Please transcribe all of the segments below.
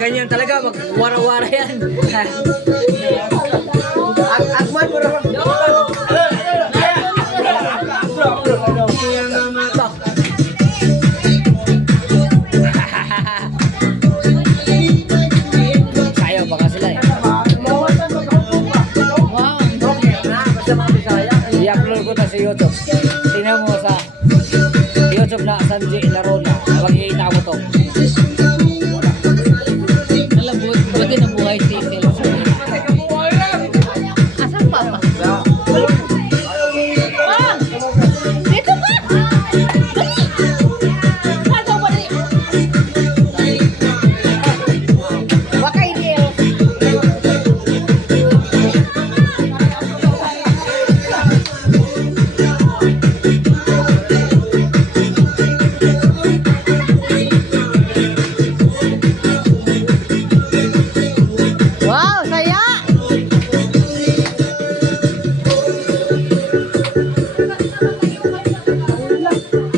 Ganyan talaga, mag-wara-wara yan. Akman mo rin. Sayaw baka sila eh. I-upload ko na sa YouTube. Tingnan mo sa YouTube na Sanji Larona. Makikita mo to. Buti na buhay si Phil. Asan pa ba? Ah! Dito ka! Saan ba rin? Baka hindi eh. Wow, saya!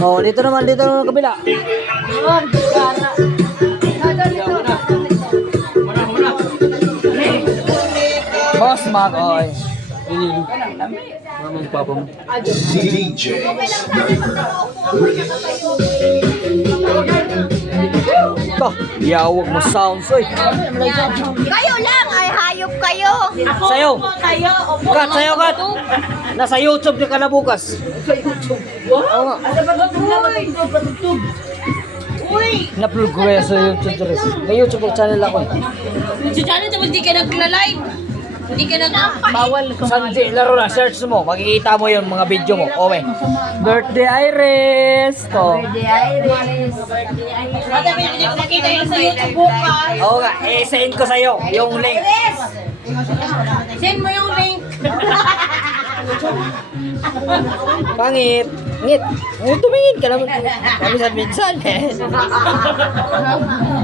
Oh, dito naman kabila. Boss Makoy. Mamang papa mo. DJ Sniper. Ito, yawag mo sounds, oy. Kayo lang ay hayop kayo. Sayaw. Kat, sayaw kat. Nasa YouTube ka na bukas. Oo nga. Na-upload ko kaya sa YouTube dress. May YouTube channel ako. Si Janet, hindi ka nagla-live. Hindi ka bawal. Sanji Larona, search mo. Makikita mo yung mga video mo. Okay. Birthday Iris. To. Ate, hindi ko makita yan sa YouTube bukas. Oo nga. Send ko sa'yo yung link. Send mo yung link. Pangit. Ngit. Ngayon tumingin ka naman. Minsan eh.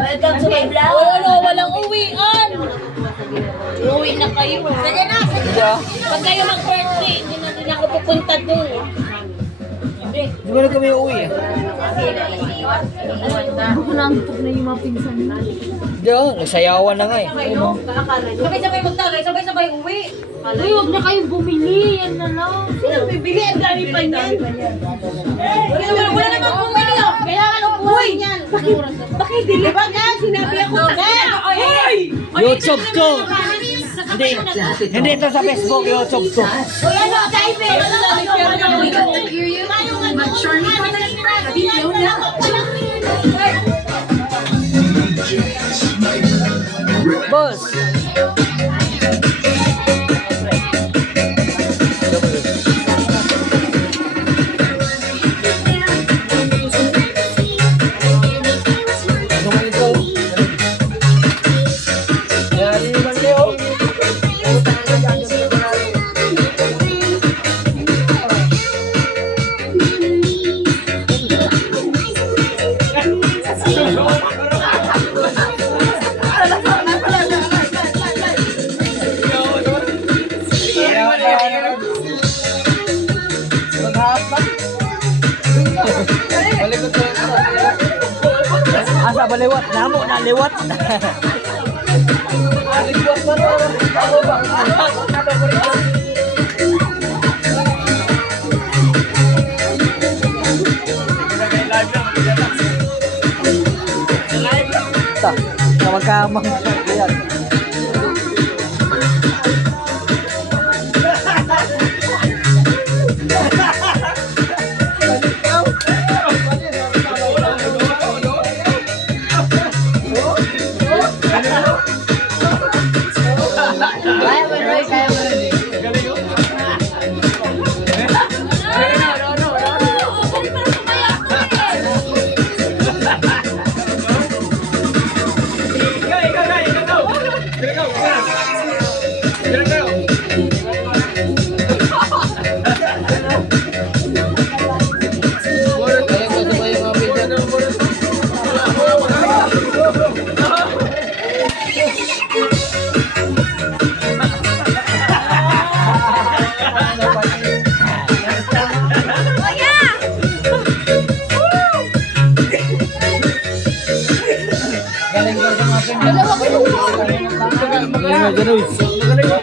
Welcome to my vlog. Walang uwian. Uwi na kayo. Sige na, sige na. Pag kayo mag-birthday, hindi na din ako pupunta doon. Di ba na kami uuwi eh? Nantok na yung mga pinsan na. Di ba? Nagsayawan na nga eh. Sabay-sabay magtagay, sabay-sabay uwi. Uy, huwag na kayong bumili. Yan na lang. Sino bibili? Ang dami pa niyan. Wala naman bumili. Kailangan upuin yan. Bakit dilibag yan? Sinabi ako na. YouTube to! Hindi ito sa Facebook, YouTube to. Uy, ano, Taipei? DJ Sniper. Boss! Asa baliwat, namo na liwat. Ta, kamang-kamang. Ayan. Ganun.